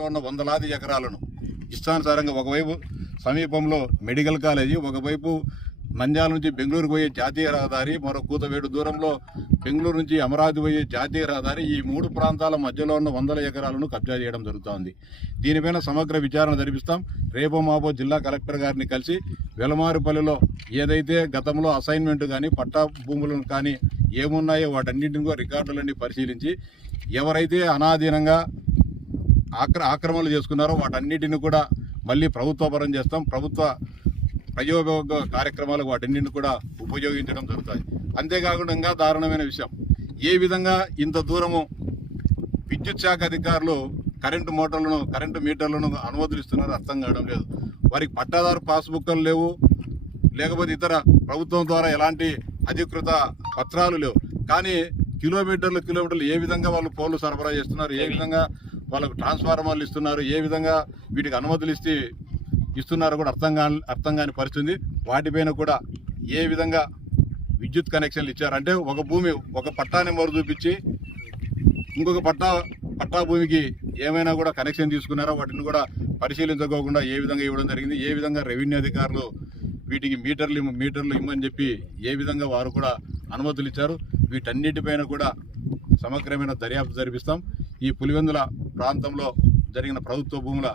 లో ఉన్న వందలాది ఎకరాలను ఇష్టానుసారంగా ఒకవైపు సమీపంలో మెడికల్ కాలేజీ ఒకవైపు నంద్యాల నుంచి బెంగళూరు పోయే జాతీయ రహదారి మరో కూతవేడు దూరంలో బెంగళూరు నుంచి అమరావతి పోయే జాతీయ రహదారి ఈ మూడు ప్రాంతాల మధ్యలో ఉన్న వందల ఎకరాలను కబ్జా చేయడం జరుగుతోంది. దీనిపైన సమగ్ర విచారణ జరిపిస్తాం. రేపో మాపో జిల్లా కలెక్టర్ గారిని కలిసి వెలమారుపల్లిలో ఏదైతే గతంలో అసైన్మెంట్ కానీ పట్టా భూములను కానీ ఏమున్నాయో వాటన్నింటిని కూడా రికార్డులన్నీ పరిశీలించి ఎవరైతే అనాధీనంగా ఆక్ర ఆక్రమణలు చేసుకున్నారో వాటన్నిటిని కూడా మళ్ళీ ప్రభుత్వపరం చేస్తాం. ప్రభుత్వ ప్రయోగ కార్యక్రమాలకు వాటన్నింటిని కూడా ఉపయోగించడం జరుగుతుంది అంతేకాకుండా ఇంకా దారుణమైన విషయం. ఏ విధంగా ఇంత దూరము విద్యుత్ శాఖ అధికారులు కరెంటు మోటార్లను కరెంటు మీటర్లను అనుమతులు అర్థం కావడం లేదు. వారికి పట్టాదారు పాస్బుక్లు లేవు. లేకపోతే ఇతర ప్రభుత్వం ద్వారా ఎలాంటి అధికృత పత్రాలు లేవు. కానీ కిలోమీటర్లు కిలోమీటర్లు ఏ విధంగా వాళ్ళు పోలు సరఫరా చేస్తున్నారు? ఏ విధంగా వాళ్ళకు ట్రాన్స్ఫార్మర్లు ఇస్తున్నారు ఏ విధంగా వీటికి అనుమతులు ఇస్తే ఇస్తున్నారో కూడా అర్థం కాని అర్థం కాని పరిస్థితుంది. వాటిపైన కూడా ఏ విధంగా విద్యుత్ కనెక్షన్లు ఇచ్చారంటే ఒక భూమి ఒక పట్టా మరు చూపించి ఇంకొక పట్టా పట్టా భూమికి ఏమైనా కూడా కనెక్షన్ తీసుకున్నారో వాటిని కూడా పరిశీలించుకోకుండా ఏ విధంగా ఇవ్వడం జరిగింది ఏ విధంగా రెవెన్యూ అధికారులు వీటికి మీటర్లు ఇమ్మ- మీటర్లు ఇమ్మని చెప్పి ఏ విధంగా వారు కూడా అనుమతులు ఇచ్చారు. వీటన్నిటిపైన కూడా సమగ్రమైన దర్యాప్తు జరిపిస్తాం. ఈ పులివెందుల ప్రాంతంలో జరిగిన ప్రభుత్వ భూముల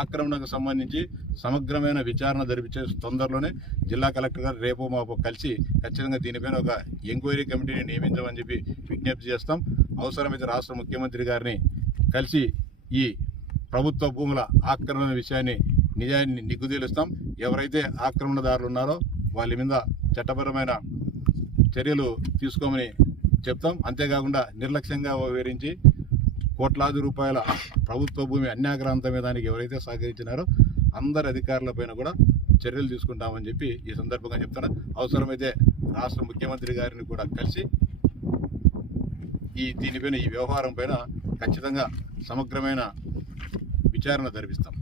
ఆక్రమణకు సంబంధించి సమగ్రమైన విచారణ జరిపించే తొందరలోనే జిల్లా కలెక్టర్ గారు రేపు మాపు కలిసి ఖచ్చితంగా దీనిపైన ఒక ఎంక్వైరీ కమిటీని నియమించమని చెప్పి విజ్ఞప్తి చేస్తాం. అవసరమైతే రాష్ట్ర ముఖ్యమంత్రి గారిని కలిసి ఈ ప్రభుత్వ భూముల ఆక్రమణ విషయాన్ని నిజాన్ని నిగ్గుదీలుస్తాం ఎవరైతే ఆక్రమణదారులు ఉన్నారో వాళ్ళ మీద చట్టపరమైన చర్యలు తీసుకోమని చెప్తాం. అంతేకాకుండా నిర్లక్ష్యంగా వివరించి కోట్లాది రూపాయల ప్రభుత్వ భూమి అన్యాగ్రాంతమే దానికి ఎవరైతే సహకరించినారో అందరి అధికారులపైన కూడా చర్యలు తీసుకుంటామని చెప్పి ఈ సందర్భంగా చెప్తాను అవసరమైతే రాష్ట్ర ముఖ్యమంత్రి గారిని కూడా కలిసి ఈ దీనిపైన ఈ వ్యవహారం పైన ఖచ్చితంగా సమగ్రమైన విచారణ జరిపిస్తాం.